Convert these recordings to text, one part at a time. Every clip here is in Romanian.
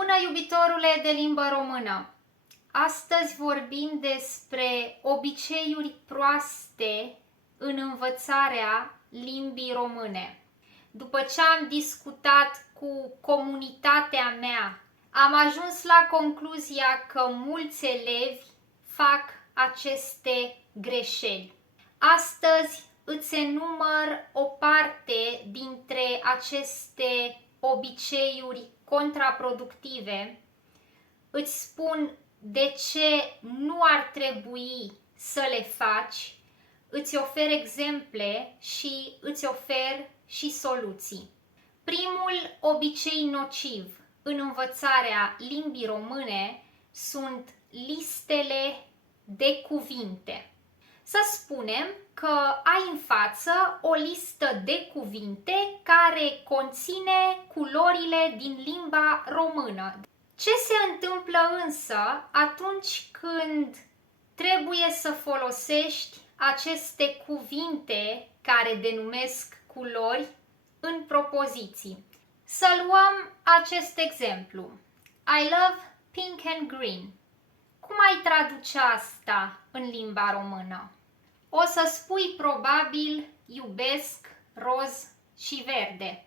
Bună, iubitorule de limbă română! Astăzi vorbim despre obiceiuri proaste în învățarea limbii române. După ce am discutat cu comunitatea mea, am ajuns la concluzia că mulți elevi fac aceste greșeli. Astăzi îți enumăr o parte dintre aceste obiceiuri contraproductive, îți spun de ce nu ar trebui să le faci, îți ofer exemple și îți ofer și soluții. Primul obicei nociv în învățarea limbii române sunt listele de cuvinte. Să spunem că ai în față o listă de cuvinte care conține culorile din limba română. Ce se întâmplă însă atunci când trebuie să folosești aceste cuvinte care denumesc culori în propoziții? Să luăm acest exemplu. I love pink and green. Cum ai traduce asta în limba română? O să spui probabil iubesc roz și verde.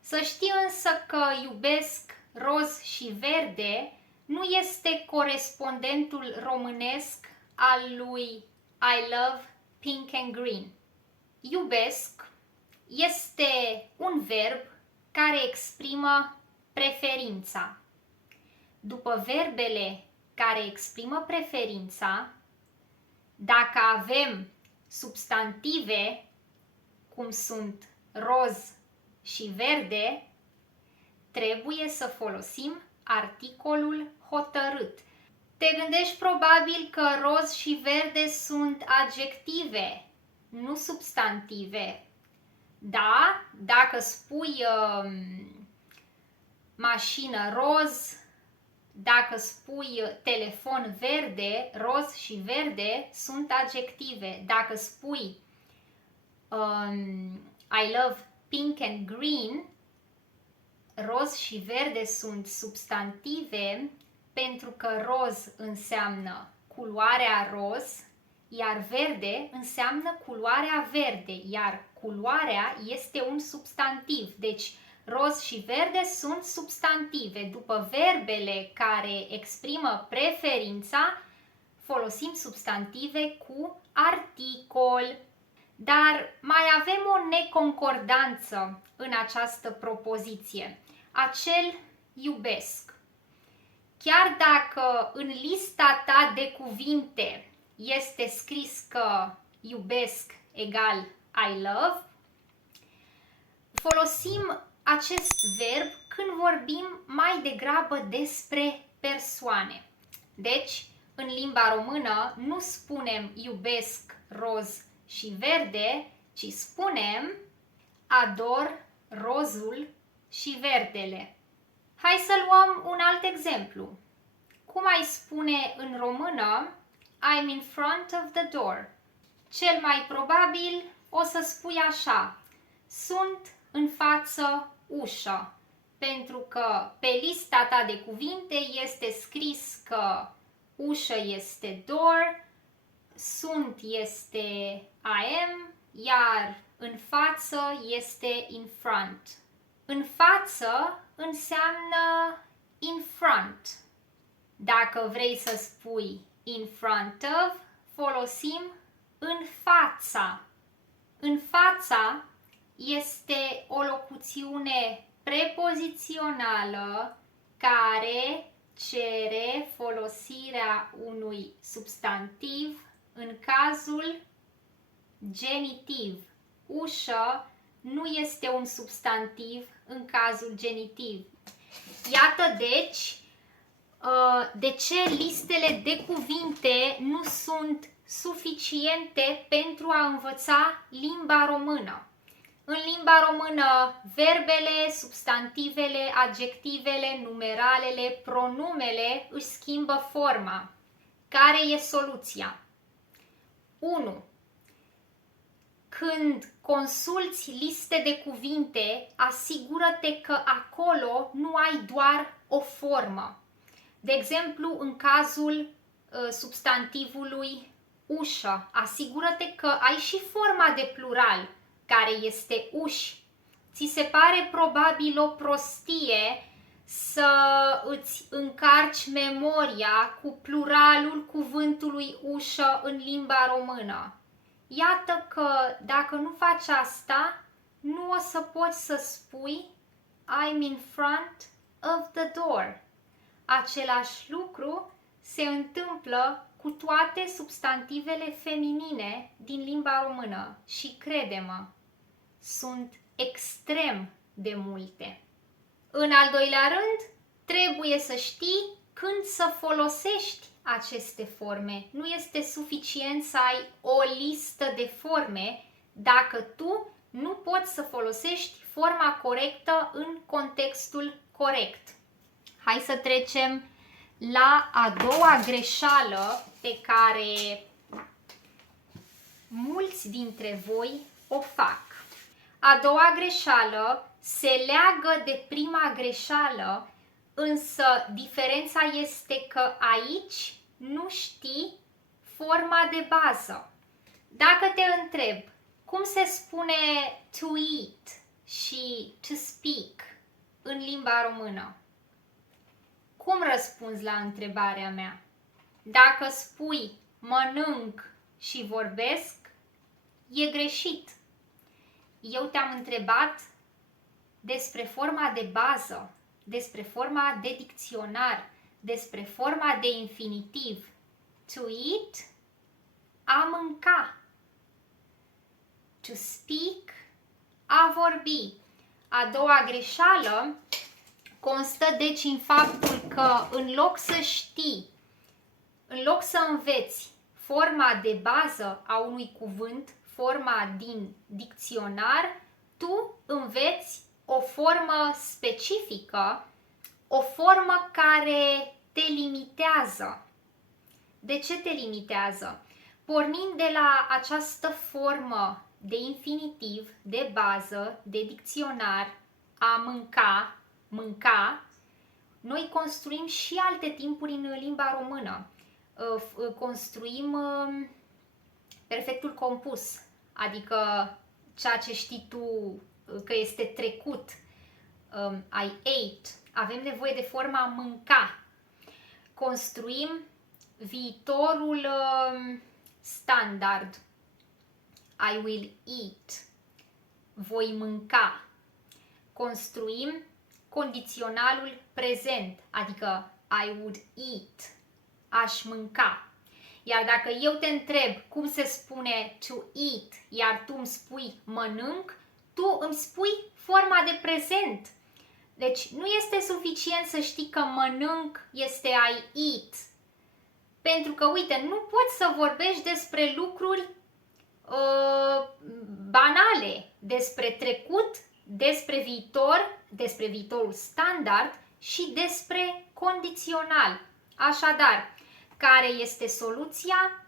Să știi însă că iubesc roz și verde nu este corespondentul românesc al lui I love pink and green. Iubesc este un verb care exprimă preferința. După verbele care exprimă preferința, dacă avem substantive, cum sunt roz și verde, trebuie să folosim articolul hotărât. Te gândești probabil că roz și verde sunt adjective, nu substantive. Da, dacă spui mașină roz, dacă spui telefon verde, roz și verde sunt adjective. Dacă spui I love pink and green, roz și verde sunt substantive pentru că roz înseamnă culoarea roz, iar verde înseamnă culoarea verde, iar culoarea este un substantiv. Deci roz și verde sunt substantive. După verbele care exprimă preferința, folosim substantive cu articol. Dar mai avem o neconcordanță în această propoziție. Acel iubesc. Chiar dacă în lista ta de cuvinte este scris că iubesc egal I love, folosim acest verb când vorbim mai degrabă despre persoane. Deci, în limba română nu spunem iubesc roz și verde, ci spunem ador rozul și verdele. Hai să luăm un alt exemplu. Cum ai spune în română I'm in front of the door? Cel mai probabil o să spui așa: sunt în față ușă, pentru că pe lista ta de cuvinte este scris că ușă este door, sunt este I am, iar în față este in front. În față înseamnă in front. Dacă vrei să spui in front of, folosim în fața. În fața este o locuțiune prepozițională care cere folosirea unui substantiv în cazul genitiv. Ușă nu este un substantiv în cazul genitiv. Iată deci de ce listele de cuvinte nu sunt suficiente pentru a învăța limba română. În limba română, verbele, substantivele, adjectivele, numeralele, pronumele își schimbă forma. Care e soluția? 1. Când consulți liste de cuvinte, asigură-te că acolo nu ai doar o formă. De exemplu, în cazul substantivului ușă, asigură-te că ai și forma de plural, care este uși. Ți se pare probabil o prostie să îți încarci memoria cu pluralul cuvântului ușă în limba română. Iată că dacă nu faci asta, nu o să poți să spui I'm in front of the door. Același lucru se întâmplă cu toate substantivele feminine din limba română și crede-mă, sunt extrem de multe. În al doilea rând, trebuie să știi când să folosești aceste forme. Nu este suficient să ai o listă de forme dacă tu nu poți să folosești forma corectă în contextul corect. Hai să trecem la a doua greșeală pe care mulți dintre voi o fac. A doua greșeală se leagă de prima greșeală, însă diferența este că aici nu știi forma de bază. Dacă te întreb cum se spune to eat și to speak în limba română, cum răspunzi la întrebarea mea? Dacă spui mănânc și vorbesc, e greșit. Eu te-am întrebat despre forma de bază, despre forma de dicționar, despre forma de infinitiv. To eat, a mânca. To speak, a vorbi. A doua greșeală constă deci în faptul că în loc să știi, în loc să înveți forma de bază a unui cuvânt, forma din dicționar, tu înveți o formă specifică, o formă care te limitează. De ce te limitează? Pornind de la această formă de infinitiv, de bază, de dicționar, a mânca, mânca, noi construim și alte timpuri în limba română. Construim perfectul compus, adică ceea ce știi tu că este trecut. I ate. Avem nevoie de forma mânca. Construim viitorul standard. I will eat. Voi mânca. Construim condiționalul prezent, adică I would eat. Aș mânca. Iar dacă eu te întreb cum se spune to eat, iar tu îmi spui mănânc, tu îmi spui forma de prezent. Deci nu este suficient să știi că mănânc este I eat. Pentru că, uite, nu poți să vorbești despre lucruri banale, despre trecut, despre viitor, despre viitorul standard și despre condițional. Așadar, care este soluția?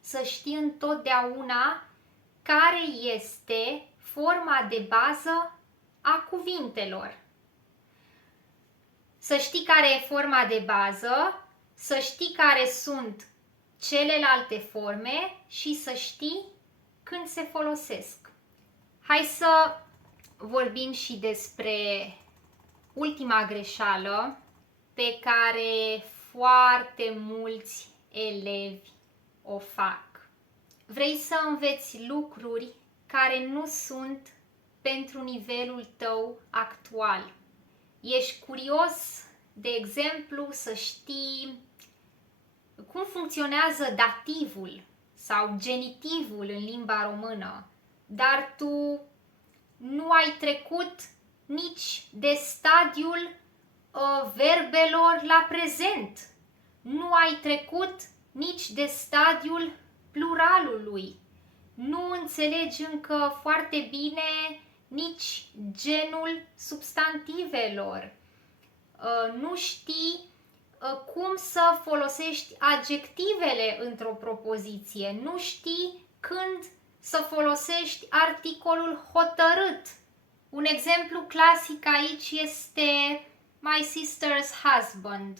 Să știi întotdeauna care este forma de bază a cuvintelor. Să știi care e forma de bază, să știi care sunt celelalte forme și să știi când se folosesc. Hai să vorbim și despre ultima greșeală pe care foarte mulți elevi o fac. Vrei să înveți lucruri care nu sunt pentru nivelul tău actual. Ești curios, de exemplu, să știi cum funcționează dativul sau genitivul în limba română, dar tu nu ai trecut nici de stadiul verbelor la prezent. Nu ai trecut nici de stadiul pluralului. Nu înțelegi încă foarte bine nici genul substantivelor. Nu știi cum să folosești adjectivele într-o propoziție. Nu știi când să folosești articolul hotărât. Un exemplu clasic aici este My sister's husband.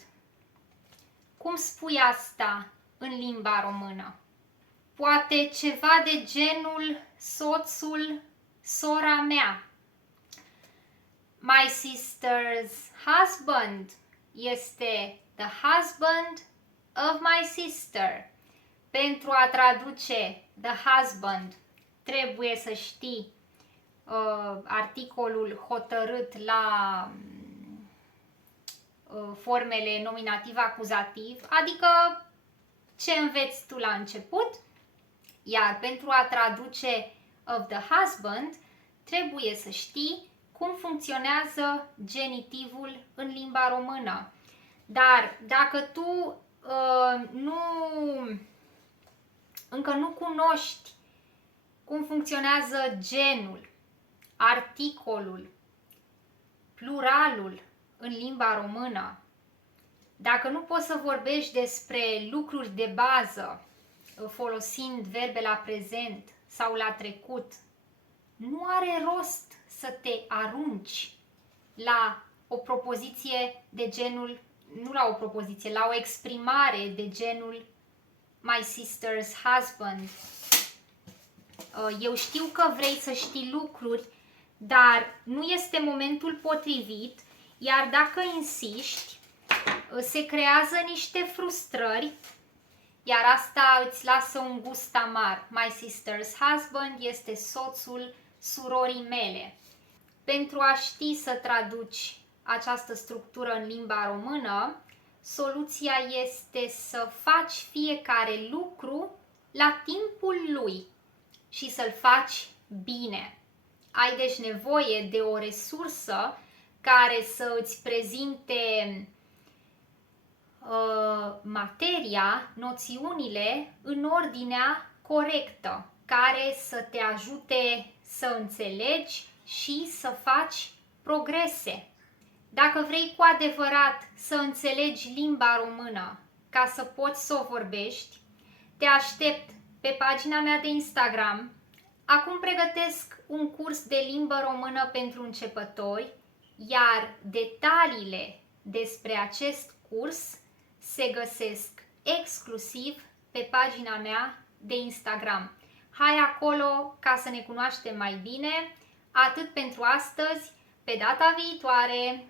Cum spui asta în limba română? Poate ceva de genul soțul, sora mea. My sister's husband este the husband of my sister. Pentru a traduce the husband, trebuie să știi articolul hotărât la formele nominativ-acuzativ, adică ce înveți tu la început, iar pentru a traduce of the husband, trebuie să știi cum funcționează genitivul în limba română. Dar dacă tu încă nu cunoști cum funcționează genul, articolul, pluralul în limba română, dacă nu poți să vorbești despre lucruri de bază folosind verbe la prezent sau la trecut, nu are rost să te arunci la o propoziție de genul, nu la o propoziție, la o exprimare de genul my sister's husband. Eu știu că vrei să știi lucruri, dar nu este momentul potrivit, iar dacă insiști, se creează niște frustrări, iar asta îți lasă un gust amar. My sister's husband este soțul surorii mele. Pentru a ști să traduci această structură în limba română, soluția este să faci fiecare lucru la timpul lui și să-l faci bine. Ai deci nevoie de o resursă care să îți prezinte materia, noțiunile în ordinea corectă, care să te ajute să înțelegi și să faci progrese. Dacă vrei cu adevărat să înțelegi limba română ca să poți să o vorbești, te aștept pe pagina mea de Instagram. Acum pregătesc un curs de limbă română pentru începători, iar detaliile despre acest curs se găsesc exclusiv pe pagina mea de Instagram. Hai acolo ca să ne cunoaștem mai bine. Atât pentru astăzi, pe data viitoare!